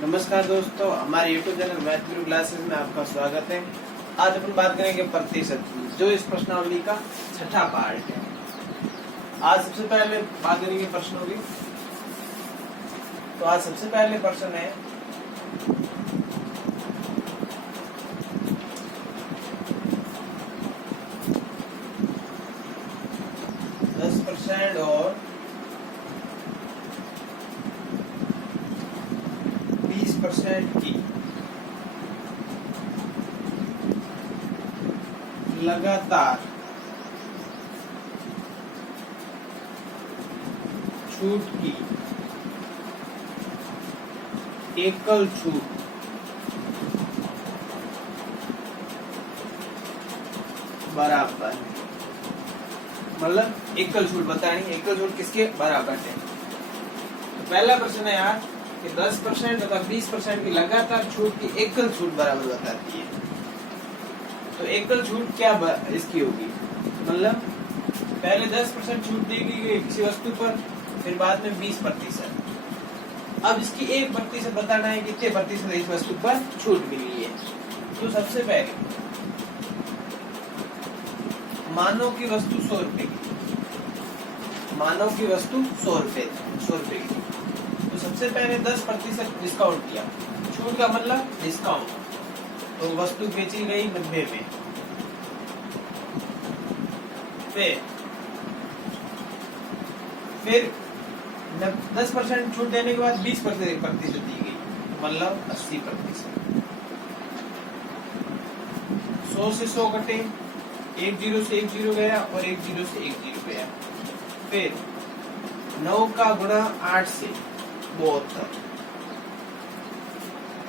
नमस्कार दोस्तों, हमारे YouTube चैनल मैथ गुरु क्लासेस में आपका स्वागत है। आज अपन बात करेंगे प्रतिशत की, जो इस प्रश्नावली का छठा पार्ट है। आज सबसे पहले बात करेंगे प्रश्नों की। तो आज सबसे पहले प्रश्न है %% और 20% की लगातार छूट की एकल छूट बराबर, मतलब एकल छूट बतानी, एकल छूट किसके बराबर है। तो पहला प्रश्न है यार कि 10% तथा 20% की लगातार छूट की एकल छूट बराबर बताती है। तो एकल छूट क्या इसकी होगी, मतलब पहले 10% छूट दी गई किसी वस्तु पर, फिर बाद में 20%। अब इसकी 1% बताना है कितने प्रतिशत इस वस्तु पर छूट मिली है। तो सबसे पहले मानव की वस्तु 100 रुपए की, मानव की वस्तु 100 रुपए की। तो सबसे पहले 10% डिस्काउंट किया। छूट का मतलब डिस्काउंट, तो वस्तु बेची गई 90 में। फिर 10% छूट देने के बाद 20% दी गई, मतलब 80%। 100 से 100 कटे, 1 0 से 1 0 गया और 1 0 से 1 0 गया। फिर 9 का गुणा 8 से 72।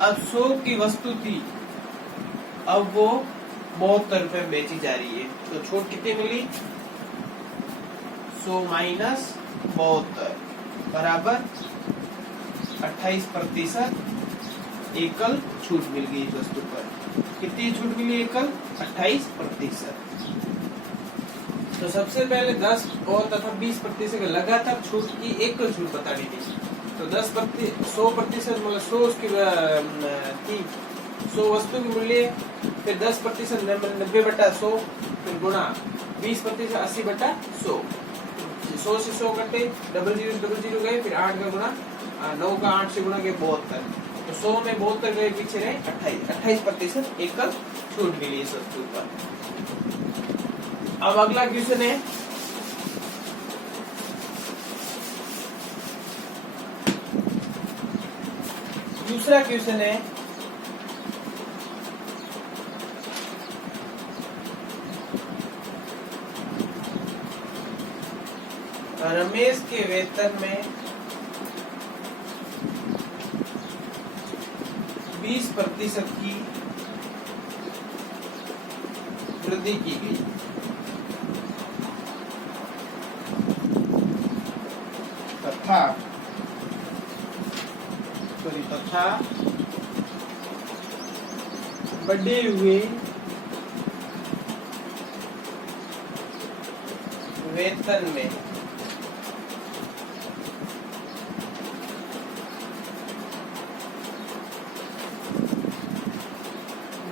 अब 100 की वस्तु थी, अब वो 72 रुपए में बेची जा रही है। तो छूट कितनी मिली, 100 माइनस 72 बराबर 28% एकल छूट मिल गई इस वस्तु पर। कितनी छूट मिली एकल, 28%। तो सबसे पहले 10 और तथा 20% लगातार छूट की एकल छूट बतानी थी। तो 100% मतलब 100 उसकी थी, 100 वस्तु की मूल्य, फिर 10% 90/100, फिर गुणा 20% 80/100। 100 से 100 कटे, 00 से 00 गए, फिर 8 का गुणा 9 का 8 से गुणा के 72। तो 100 में 72 गए, पीछे रहे 28% एकल छूट मिली इस वस्तु पर। अब अगला क्वेश्चन है दूसरा क्वेश्चन है रमेश के वेतन में 20% की वृद्धि की गई तथा बढ़े हुए वेतन में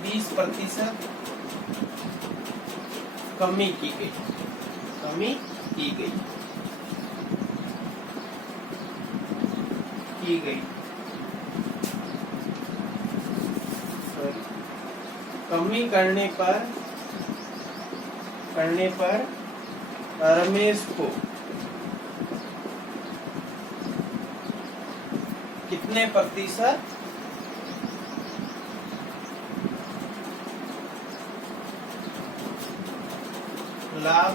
20% कमी की गई। कमी करने पर रमेश को कितने प्रतिशत लाभ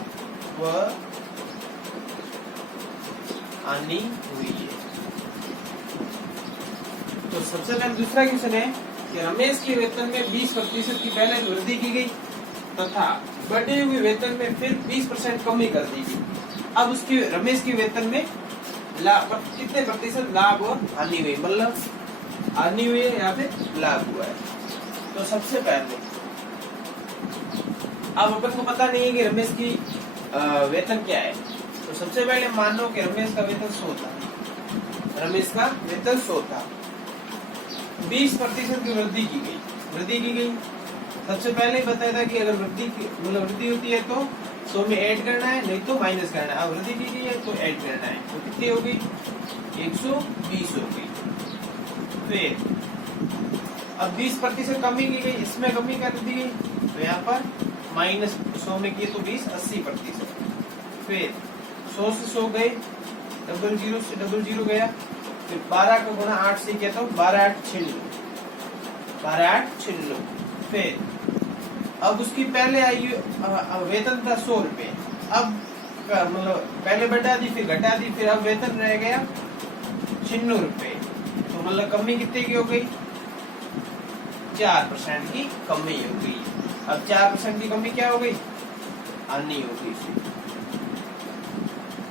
व हानि हुई है। तो सबसे पहले दूसरा क्वेश्चन है कि रमेश के वेतन में 20% की पहले वृद्धि की गई तथा बढ़े हुए वेतन में फिर 20% कमी कर दी गई। अब उसके रमेश के वेतन में कितने प्रतिशत लाभ और हानि हुई, मतलब हानि हुई है या फिर लाभ हुआ है। तो सबसे पहले अब अपन को पता नहीं है कि रमेश की वेतन क्या है। तो सबसे पहले मान लो कि रमेश का वेतन 100 था, रमेश का वेतन 100 था। 20% की वृद्धि की गई। सबसे पहले ही बताया था कि अगर वृद्धि होती है तो 100 में ऐड करना है, नहीं तो माइनस करना है। अब वृद्धि की गई है तो ऐड करना है, तो कितनी हो गई? 120 हो गई। फिर अब 20% कमी की गई, इसमें कमी कर दी गई, तो यहाँ पर माइनस 100 में किए तो 20 80%। फिर 100 से 100 गए, 00 से 00 गया, फिर 12 का गुणा 8 से किया तो 12 8 96। फिर अब उसकी पहले आई वेतन था 100 रुपए, अब मतलब पहले बढ़ा दी फिर घटा दी, फिर अब वेतन रह गया 96 रुपए। तो मतलब कमी कितने की हो गई? 4% की कमी हो गई। अब 4% की कमी क्या हो गई? हानि हो गई,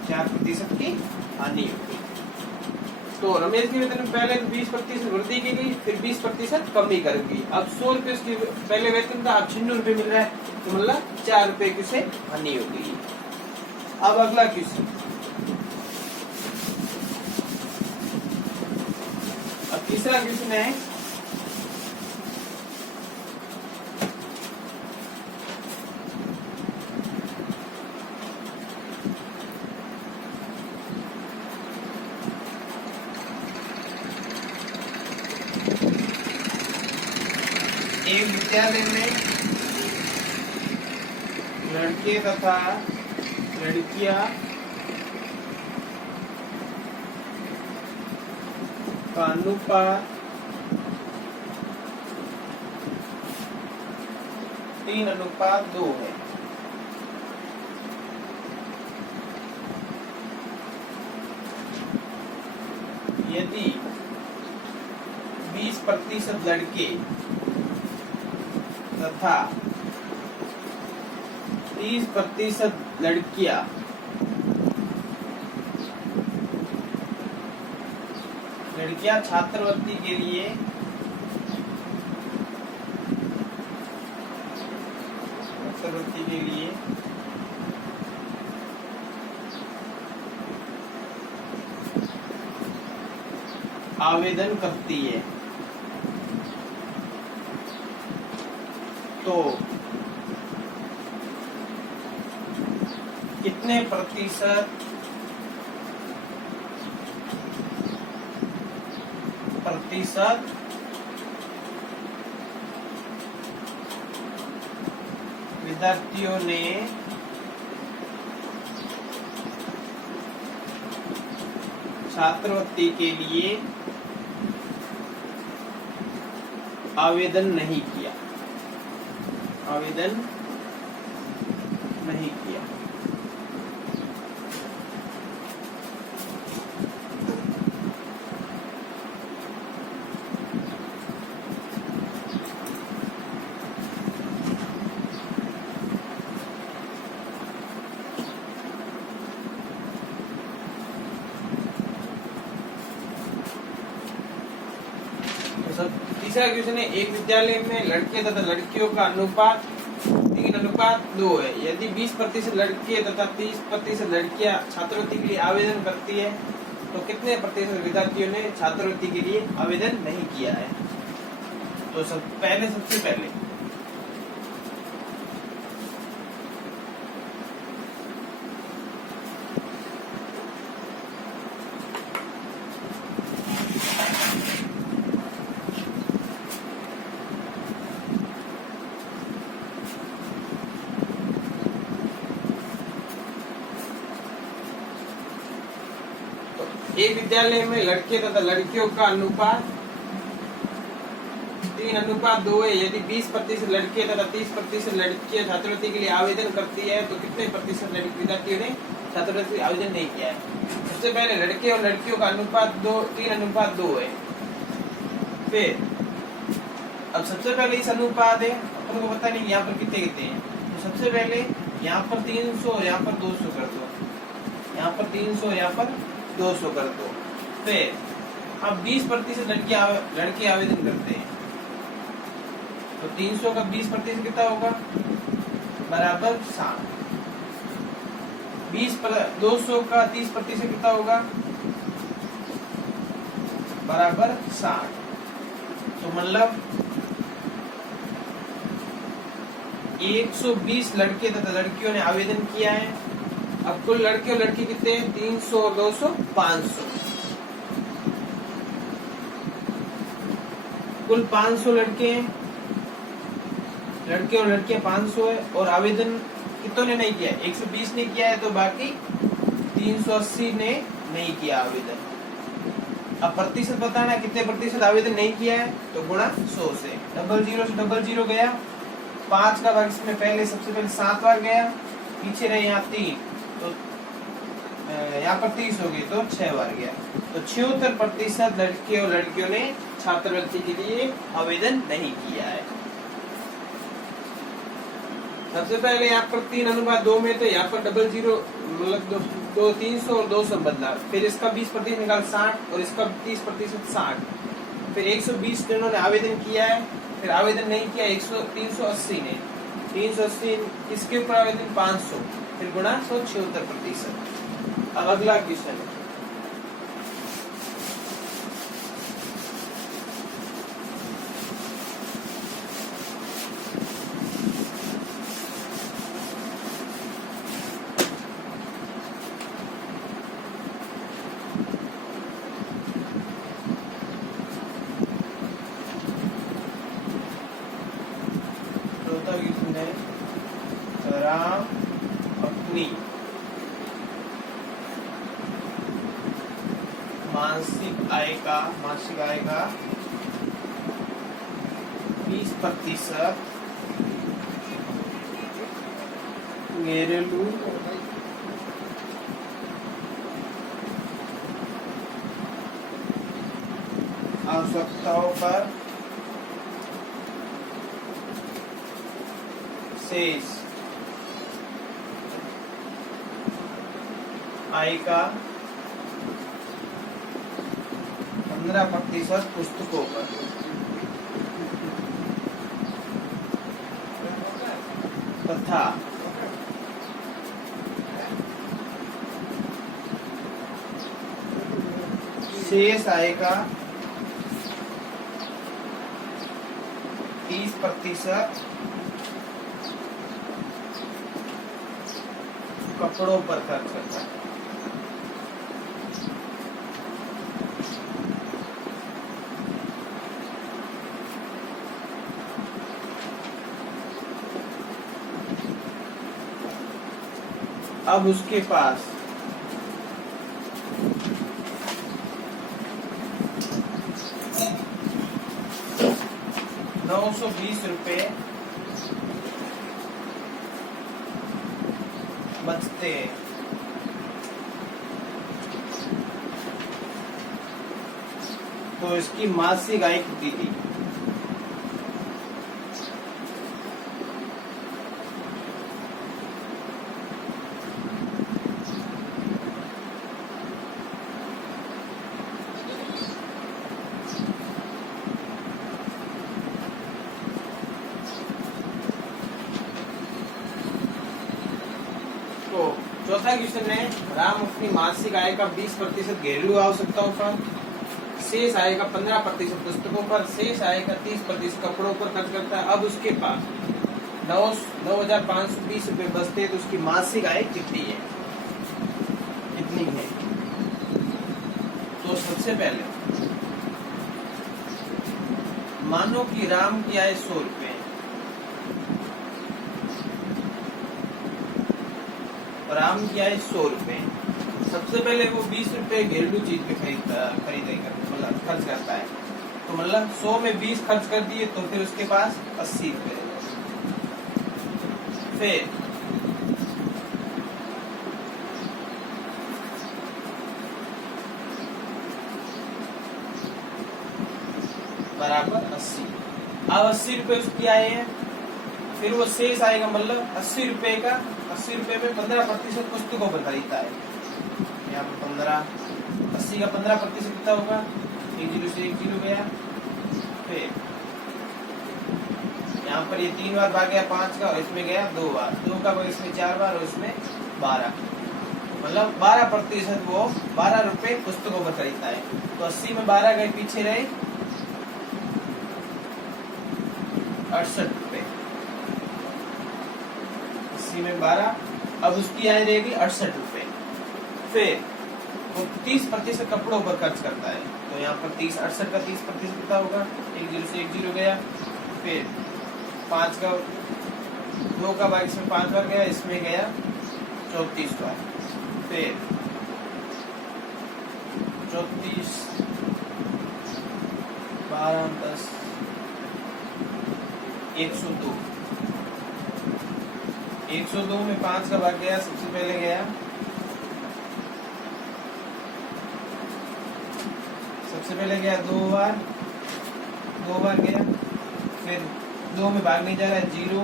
4% की हानि हो गई। तो रमेश के वेतन में पहले 20% वृद्धि की गई, फिर 20% कमी कर गई। अब 100 रुपए उसकी पहले वेतन था, अब 96 रुपए मिल रहा है, तो मतलब 4 रुपए की से हानि हो गई। अब अगला क्वेश्चन, अब तीसरा क्वेश्चन है एक विद्यालय में लड़के तथा लड़कियां का अनुपात 3:2 है। यदि 20% लड़के तथा 30% लड़कियां छात्रवृत्ति के लिए आवेदन करती है, तो कितने प्रतिशत विद्यार्थियों ने छात्रवृत्ति के लिए आवेदन नहीं किया? तीसरा क्वेश्चन है, एक विद्यालय में लड़के तथा लड़कियों का अनुपात 3:2 है। यदि 20% लड़के तथा 30% लड़कियां छात्रवृत्ति के लिए आवेदन करती है, तो कितने प्रतिशत विद्यार्थियों ने छात्रवृत्ति के लिए आवेदन नहीं किया है? तो सबसे पहले एक विद्यालय में लड़के तथा लड़कियों का अनुपात 3:2 है। यदि 20% लड़के तथा 30% लड़कियां छात्रवृत्ति के लिए आवेदन करती है, तो कितने प्रतिशत विद्यार्थियों ने छात्रवृत्ति आवेदन नहीं किया है? सबसे पहले लड़के और लड़कियों का अनुपात 3:2 है। फिर अब सबसे पहले इस अनुपात है, अपन को पता नहीं यहाँ पर कितने हैं, तो सबसे पहले यहाँ पर 300 और यहाँ पर 200 कर दो, यहाँ पर 300 और यहाँ पर 200 कर दो। फिर अब 20% लड़के आवेदन करते हैं, तो 300 का 20% कितना होगा? बराबर 60। 200 का 30% कितना होगा? बराबर 60। तो मतलब 120 लड़के तथा लड़कियों ने आवेदन किया है। अब कुल लड़के और लड़की कितने हैं? 300 और 200 500। कुल 500 लड़के हैं, लड़के और लड़कियां 500 है, और आवेदन कितनों ने नहीं किया है? 120 ने किया है, तो बाकी 380 ने नहीं किया आवेदन। अब प्रतिशत बताना, कितने प्रतिशत आवेदन नहीं किया है, तो गुणा 100 से। 00 से 00 गया, 5 का भाग इसमें पहले सबसे पहले 7 बार गया, पीछे रहे यहाँ 3, तो यहाँ पर 30 हो गई तो 6 बार गया। तो 76% लड़के और लड़कियों ने छात्रवृत्ति के लिए आवेदन नहीं किया है। सबसे पहले यहाँ पर 3:2 में, तो यहाँ पर 00 मतलब 300 और 200 बदला, फिर इसका 20% निकाल 60 और इसका 30% 60, फिर 120 जिन्होंने आवेदन किया है, फिर आवेदन नहीं किया 380 ने, 380 इसके ऊपर आवेदन 500, फिर गुणा 76%। अब अगला क्वेश्चन है, चौथा क्वेश्चन है, राम अपनी मासिक आय का 20% घरेलू आवश्यकताओं पर शेष आय का 15% पुस्तकों पर तथा शेष आय का 30% कपड़ों पर खर्च करता है। अब उसके पास ₹920 बचते हैं। तो इसकी मासिक आय कितनी थी? चौथा क्वेश्चन है, राम अपनी मासिक आय का 20% घरेलू आवश्यकताओं पर, शेष आय का 15% पुस्तकों पर, शेष आय का 30% कपड़ों पर खर्च करता है। अब उसके पास 9,520 रुपए बचते, तो उसकी मासिक आय कितनी है? कितनी है? तो सबसे पहले मानो कि राम की आय 100 रुपए, राम की आय 100 रुपए। सबसे पहले वो 20 रुपए घरेलू चीज पे खरीदेगा, मतलब खर्च करता है। तो मतलब 100 में 20 खर्च कर दिए, तो फिर उसके पास 80 रुपए। फिर बराबर 80। अब 80 रुपए उसकी आय है, फिर वो शेष आएगा, मतलब 80 रुपए का 80 रुपए में 15% पुस्तकों पर खरीदता है। यहाँ पर 15, 80 का 15% कितना होगा? 1 0 से 1 0 गया। फिर यहाँ पर ये 3 बार भाग गया 5 का, और इसमें गया 2 बार, 2 का भाग इसमें 4 बार, और इसमें 12, मतलब 12% वो 12 रुपए पुस्तकों पर खरीदता है। तो 80 में 12 गए, पीछे रहे 68 रुपए, 80 में 12, अब उसकी आय रहेगी 68 रुपए। फिर वो 30% कपड़ों पर खर्च करता है, तो यहाँ पर 68 का 30% कितना होगा, 1 0 से 1 0 गया। फिर 5 का 2 का भाग इसमें 5 बार गया, इसमें गया 34 बार। फिर 34 12 10 102, 102 में 5 का भाग गया, सबसे पहले गया, सबसे पहले गया 2 बार गया। फिर 2 में भाग नहीं जा रहा है 0,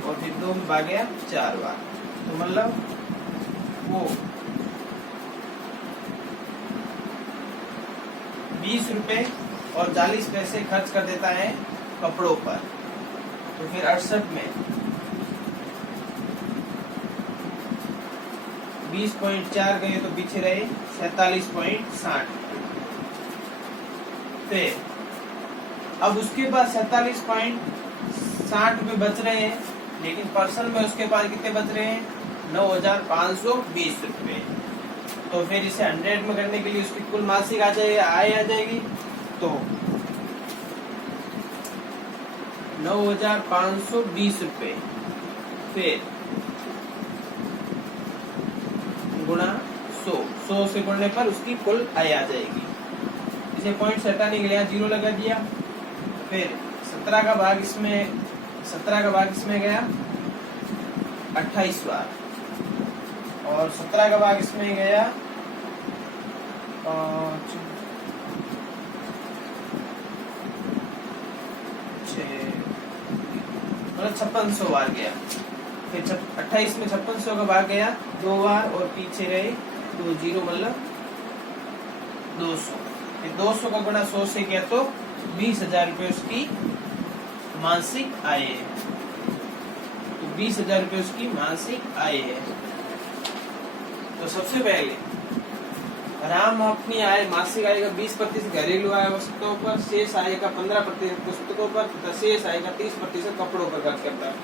और फिर 2 में भाग गया 4 बार। तो मतलब वो 20 रुपए और 40 पैसे खर्च कर देता है कपड़ों पर। तो फिर 68 में 20.4 गए तो पीछे रहे 47.60। फिर अब उसके पास 47.60 रुपए बच रहे हैं, लेकिन पर्सन में उसके पास कितने बच रहे हैं, 9,520 रुपए। तो फिर इसे 100 में करने के लिए उसकी कुल मासिक आय आ जाएगी, तो 9,520 रुपए, फिर गुणा 100 से गुणने पर उसकी कुल आय आ जाएगी। इसे पॉइंट से हटाने के लिए 0 लगा दिया। फिर 17 का भाग इसमें गया 28 बार, और 17 का भाग इसमें गया 5600 बार गया। फिर 28 में 5600 का भाग गया 2 बार, और पीछे रहे 2 0, मतलब 200। फिर 200 का गुणा 100 से किया तो 20,000 रुपए उसकी मासिक आय है। तो 20,000 रुपए उसकी मासिक आय है। तो सबसे पहले राम अपनी आय मासिक आय का 20% घरेलू आय वस्तुओं पर, शेष आय का 15% पुस्तकों पर तथा शेष आय का 30% कपड़ों पर खर्च करता है।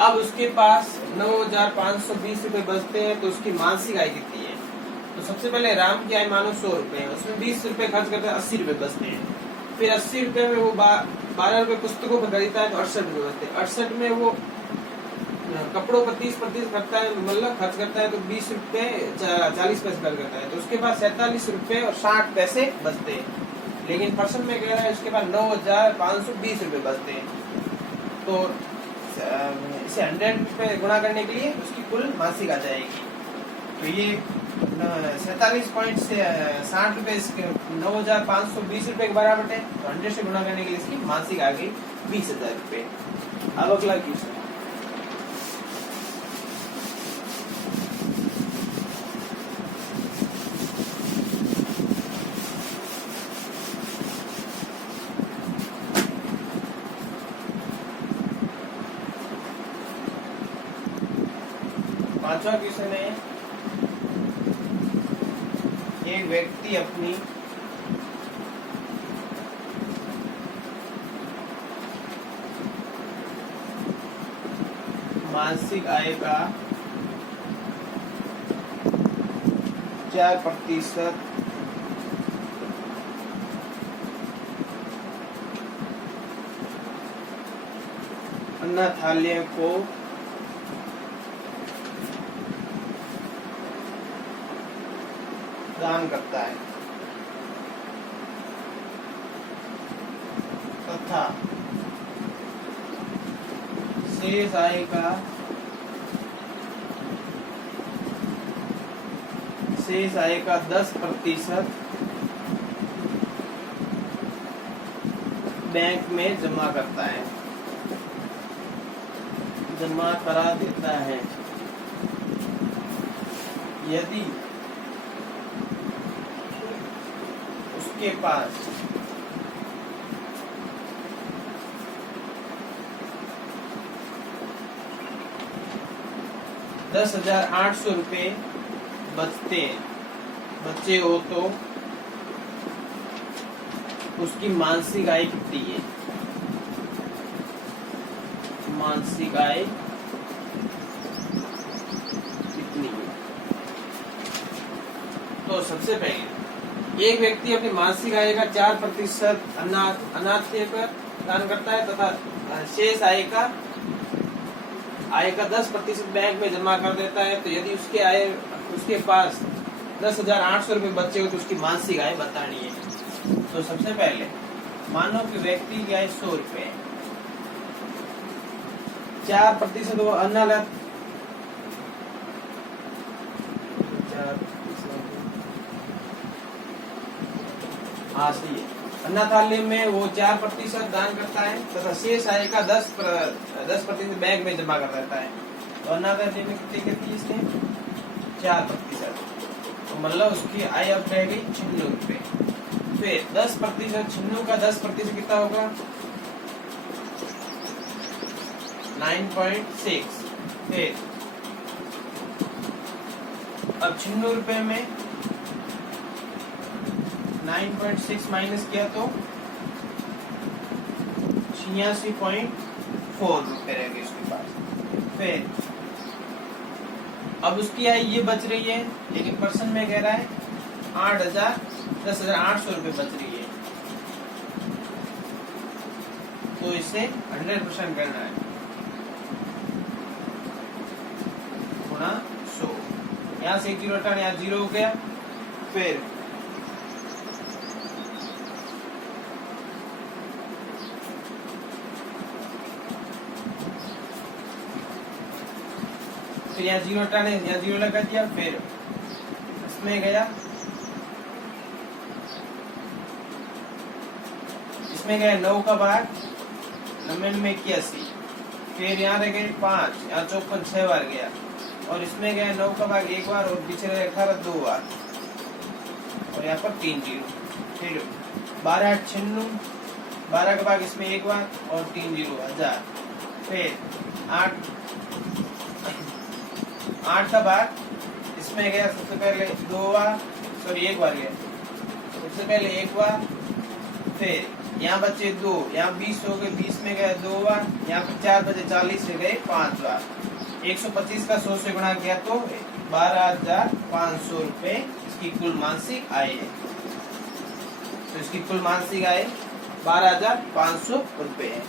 अब उसके पास 9,520 रुपए बचते हैं, तो उसकी मासिक आय कितनी है। तो सबसे पहले राम की आय मानो 100 रुपए है, उसमें 20 रुपए खर्च करता है, 80 रुपए बचते हैं। फिर 80 रुपए में वो 12 रुपए पुस्तकों पर खरीदता है, तो 68 रुपए बचते हैं। 68 में वो कपड़ों पर 30% करता है, मतलब खर्च करता है, तो 20 रुपए 40 पैसे खर्च करता है, तो उसके पास 47 रुपए और 60 पैसे बचते हैं। लेकिन पर्सन में कह रहा है उसके पास 9,520 रुपए बचते हैं। तो इसे 100 पे गुणा करने के लिए उसकी कुल मासिक आ जाएगी। तो ये 47.60 रुपए 9,520 रुपए के बराबर है। तो 100 से गुणा करने के लिए इसकी मासिक आ गई 20,000 रुपए। अब अगला क्वेश्चन, पांचवा क्वेश्चन है, एक व्यक्ति अपनी मासिक आय का 4% अनाथालय को दान करता है तथा शेष आय का 10% बैंक में जमा करता है, जमा करा देता है। यदि उसके पास ₹10,800 बचे हो तो उसकी मासिक आय कितनी है। मासिक आय कितनी है। तो सबसे पहले एक व्यक्ति अपनी मासिक आय का 4% अनाथ पर दान करता है तथा शेष आय का 10% बैंक में जमा कर देता है। तो यदि उसके पास 10,800 रुपये बचे हो तो उसकी मासिक आय बतानी है। तो सबसे पहले मानो कि व्यक्ति की आय 100 रुपये, 4% वो अनाथ, 4%, सही है, अनाथालय में वो 4% दान करता है तथा शेष आय का 10% बैंक में जमा कर देता है। तो अनाथालय में कितनी इसने 4%, तो मतलब उसकी आय अब रह गई 96 रुपये। फिर 10%, 96 का 10% कितना होगा 9.6। फिर अब 96 रुपये में 9.6 माइनस किया तो 86.4 रुपये रह गए उसके पास। फिर अब उसकी आय ये बच रही है, लेकिन परसेंट में कह रहा है 10,800 रुपये बच रही है। तो इसे 100% करना है गुणा 100। यहाँ से 1 जीरो हटाना, यहाँ 0 हो गया। फिर यहाँ 0 हटाने, यहाँ 0 लगा दिया। फिर इसमें गया, इसमें गया 9 का भाग 90 में 81। फिर यहाँ रह गए 5, यहाँ 54 6 बार गया। और इसमें गया 9 का भाग 1 बार और पीछे रह 18 2 बार और यहाँ पर 3 जीरो। फिर 12 8 96, 12 का भाग इसमें 1 बार और 3 जीरो 1000। फिर 8 का भाग इसमें गया सबसे पहले 2 बार, सॉरी 1 बार गया सबसे पहले 1 बार। फिर यहाँ बचे 2, यहाँ 20 हो गए, 20 में गया 2 बार, यहाँ पे 4 बचे 40 से गए 5 बार। 125 का 100 से गुणा किया तो 12,500 रुपये इसकी कुल मासिक आय है। तो इसकी कुल मासिक आय 12,500 रुपये है।